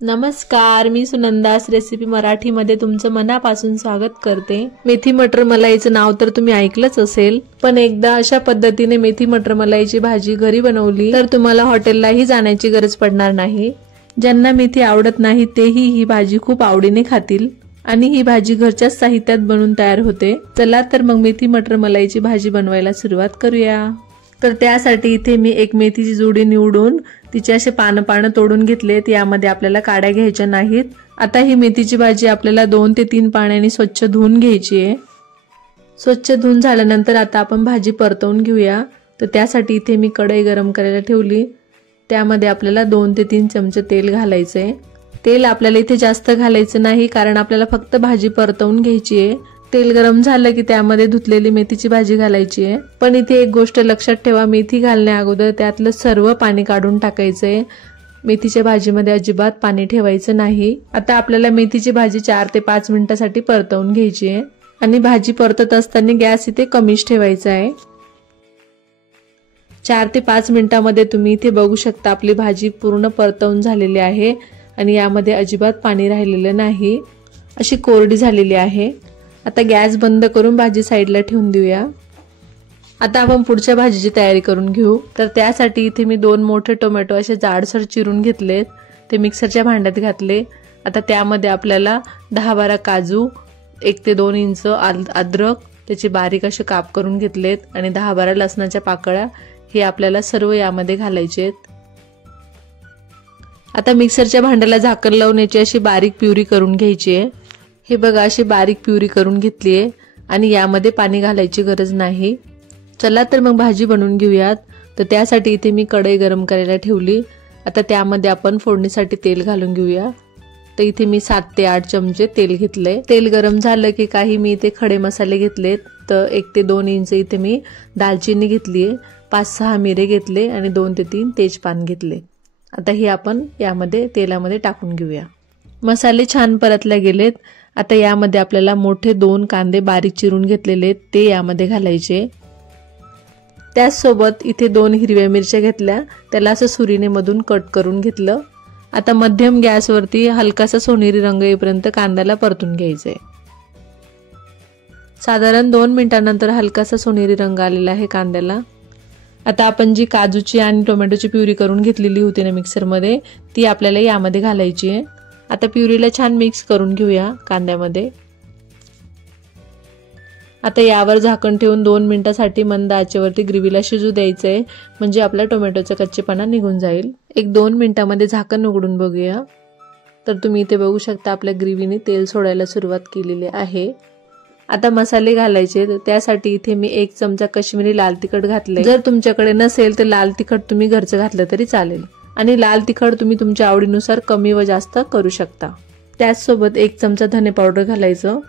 नमस्कार, मी सुनंदास रेसिपी मराठीमध्ये तुमचं मनापासून स्वागत करते। मेथी मटर मलाईचं नाव तर तुम्ही ऐकलंच असेल, पण एकदा अशा पद्धतीने मेथी मटर मलाईची भाजी घरी बनवली तर तुम्हाला हॉटेललाही जाण्याची गरज पडणार नाही। ज्यांना मेथी आवडत नाही तेही ही भाजी खूप आवडीने खातील आणि ही भाजी घरच्याच साहित्यात बनवून तयार होते। चला तर मग मेथी मटर मलाईची भाजी बनवायला सुरुवात करूया। तर त्यासाठी इथे मी एक मेथीची जुडी निवडून तिचे असे पानं तोडून घेतलेत। यामध्ये आपल्याला काड्या घ्यायच्या नाहीत। आता ही मेथीची भाजी आपल्याला 2 ते 3 पाण्याने स्वच्छ धुवून घ्यायची आहे। स्वच्छ धुवून झाल्यानंतर आता आपण भाजी परतवून घेऊया। तर त्यासाठी इथे मी कढई गरम करायला ठेवली। त्यामध्ये आपल्याला 2 ते 3 चमचे तेल घालायचे। तेल आपल्याला इथे जास्त घालायचं नाही, कारण आपल्याला फक्त भाजी परतवून घ्यायची आहे। तेल गरम झालं की त्यामध्ये धुतलेली मेथीची भाजी घालायची आहे। पण इथे एक गोष्ट लक्षात ठेवा, मेथी घालण्या अगोदर त्यातलं सर्व पाणी काढून टाकायचंय। मेथीच्या भाजीमध्ये अजिबात पाणी ठेवायचं नाही। आता आपल्याला मेथीची भाजी 4 ते 5 मिनिटांसाठी परतवून घ्यायची आहे आणि भाजी परतत असताना गॅस इथे कमीच ठेवायचा आहे। 4 ते 5 मिनिटांमध्ये तुम्ही इथे बघू शकता आपली भाजी पूर्ण परतवून झालेली आहे आणि यामध्ये अजिबात पाणी राहिलेलं नाही, अशी कोरडी झालेली आहे। आता गॅस बंद करून भाजी साईडला ठेवून देऊया। आता आपण पुढच्या भाजीची तयारी करून घेऊ। तर त्यासाठी इथे मी 2 मोठे टोमॅटो असे जाडसर चिरून घेतलेत, ते मिक्सरच्या भांड्यात घातले। आता त्यामध्ये आपल्याला 10-12 काजू, 1 ते 2 इंच अद्रक त्याचे बारीक असे काप करून घेतलेत आणि 10-12 लसणाच्या पाकळ्या हे आपल्याला सर्व यामध्ये घालायचे आहेत। आता मिक्सरच्या भांड्याला झाकण लावून याची अशी बारीक प्युरी करून घ्यायची आहे। हे बघा, अशी बारीक प्युरी करून घेतली आहे आणि यामध्ये पाणी घालायची गरज नाही। चला तर मग भाजी बनवून घेऊयात। तर त्यासाठी इथे मी कढई गरम करायला ठेवली। आता त्यामध्ये आपण फोडणीसाठी तेल घालून घेऊया। तर इथे मी 7 ते 8 चमचे तेल घेतले। तेल गरम झालं की काही मी इथे खडे मसाले घेतलेत। तर 1 ते 2 इंच इथे मी दालचिनी घेतली, 5-6 मिरे घेतले आणि 2 ते 3 तेजपान घेतले। आता हे आपण यामध्ये तेलामध्ये टाकून घेऊया। मसाले छान परतले गेलेत। आता यामध्ये आपल्याला मोठे 2 कांदे बारीक चिरून घेतलेले ते यामध्ये घालायचे। त्याचसोबत इथे 2 हिरव्या मिरच्या घेतल्या, त्याला असं सुरीने मधून कट करून घेतलं। आता मध्यम गॅसवरती हलकासा सोनेरी रंग येईपर्यंत कांद्याला परतून घ्यायचे। साधारण 2 मिनिटांनंतर हलकासा सोनेरी रंग आलेला आहे कांद्याला। आता आपण जी काजूची आणि टोमॅटोची प्युरी करून घेतलेली होती ना मिक्सरमध्ये, ती आपल्याला यामध्ये घालायची आहे। आता प्युरीला छान मिक्स करून घेऊया कांद्यामध्ये। आता यावर झाकण ठेवून 2 मिनिटांसाठी मंद आचेवरती ग्रेव्हीला शिजू द्यायचंय, म्हणजे आपला टोमॅटोचा कच्चेपणा निघून जाईल। 1-2 मिनिटांमध्ये झाकण उघडून बघूया। तर तुम्ही इथे बघू शकता आपल्या ग्रेव्हीने तेल सोडायला सुरुवात केलेली आहे। आता मसाले घालायचे। त्यासाठी इथे मी 1 चमचा काश्मीरी लाल तिखट घातले। जर तुमच्याकडे नसेल तर लाल तिखट तुम्ही घरचं घातलं तरी चालेल आणि लाल तिखट तुम्ही तुमच्या आवडीनुसार कमी व जास्त करू शकता। त्याचसोबत 1 चमचा धने पावडर घालायचं,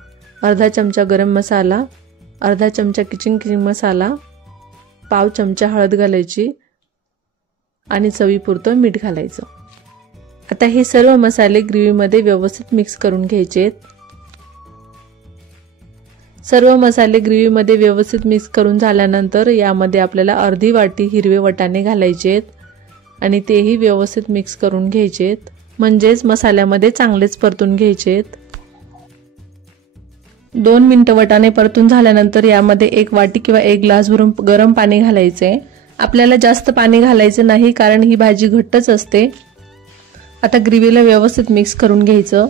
अर्धा चमचा गरम मसाला, अर्धा चमचा किचन मसाला, पाव चमचा हळद घालायची आणि चवीपुरतं मीठ घालायचं। आता हे सर्व मसाले ग्रेव्हीमध्ये व्यवस्थित मिक्स करून घ्यायचे। सर्व मसाले ग्रेव्हीमध्ये व्यवस्थित मिक्स करून झाल्यानंतर यामध्ये आपल्याला अर्धी वाटी हिरवे वाटाणे घालायचे आणि तेही व्यवस्थित मिक्स करून घ्यायचे, म्हणजेच मसाल्यामध्ये चांगलेच परतून घ्यायचे। 2 मिनिटं वाटाणे परतून झाल्यानंतर यामध्ये 1 वाटी किंवा 1 ग्लास भरून गरम पाणी घालायचे। आपल्याला जास्त पाणी घालायचं नाही, कारण ही भाजी घट्टच असते। आता ग्रेव्हीला व्यवस्थित मिक्स करून घ्यायचं।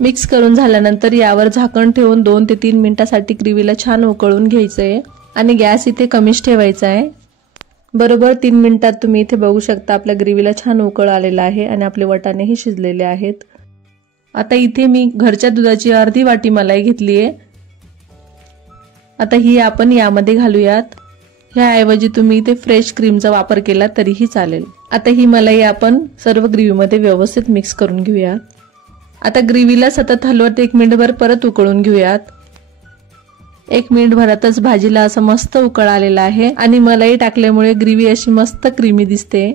मिक्स करून झाल्यानंतर यावर झाकण ठेवून 2 ते 3 मिनिटांसाठी ग्रेव्हीला छान उकळून घ्यायचंय आणि गॅस इथे कमीच ठेवायचा आहे। बरोबर 3 मिनिटात तुम्ही इथे बघू शकता आपल्या ग्रेव्हीला छान उकळ आलेला आहे आणि आपले वाटाणेही शिजलेले आहेत। आता इथे मी घरच्या दुधाची अर्धी वाटी मलाई घेतली आहे। आता ही आपण यामध्ये घालूयात। ह्याऐवजी तुम्ही इथे फ्रेश क्रीमचा वापर केला तरीही चालेल। आता ही मलाई आपण सर्व ग्रेव्हीमध्ये व्यवस्थित मिक्स करून घेऊयात। आता ग्रेव्हीला सतत हलवत 1 मिनिटभर परत उकळून घेऊयात। 1 मिनिटभरातच भाजीला असं मस्त उकळ आलेला आहे आणि मलाई टाकल्यामुळे ग्रेव्ही अशी मस्त क्रीमी दिसते।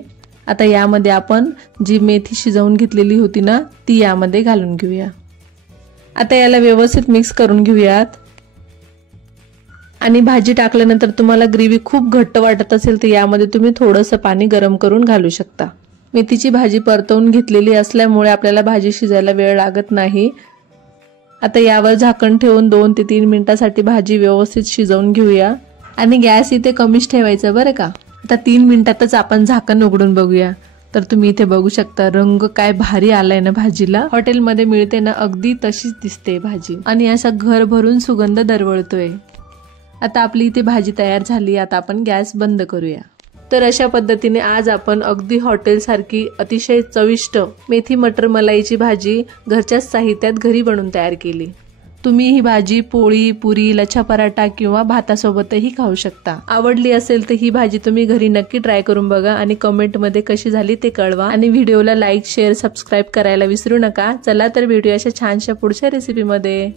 आता यामध्ये आपण जी मेथी शिजवून घेतलेली होती ना, ती यामध्ये घालून घेऊया। आता याला व्यवस्थित मिक्स करून घेऊयात आणि भाजी टाकल्यानंतर तुम्हाला ग्रेव्ही खूप घट्ट वाटत असेल तर यामध्ये तुम्ही थोडंसं पाणी गरम करून घालू शकता। मेथीची भाजी परतवून घेतलेली असल्यामुळे आपल्याला भाजी शिजायला वेळ लागत नाही। आता यावर झाकण ठेवून 2 ते 3 मिनिटांसाठी भाजी व्यवस्थित शिजवून घेऊया आणि गॅस इथे कमीच ठेवायचा बरं का। आता 3 मिनिटातच आपण झाकण उघडून बघूया। तर तुम्ही इथे बघू शकता रंग काय भारी आलाय ना भाजीला। हॉटेलमध्ये मिळते ना अगदी तशीच दिसते भाजी आणि असा घर भरून सुगंध दरवळतोय। आता आपली इथे भाजी तयार झाली। आता आपण गॅस बंद करूया। तर अशा पद्धतीने आज आपण अगदी हॉटेल सारखी अतिशय चविष्ट मेथी मटर मलाईची भाजी घरच्याच साहित्यात घरी बनवून तयार केली। तुम्ही ही भाजी पोळी, पुरी, लच्छा पराठा किंवा भातासोबतही खाऊ शकता। आवडली असेल तर ही भाजी तुम्ही घरी नक्की ट्राय करून बघा आणि कमेंट मध्ये कशी झाली ते कळवा आणि व्हिडिओला लाईक, शेअर, सबस्क्राईब करायला विसरू नका। चला तर भेटूया अशा छानशा पुढच्या रेसिपी मध्ये।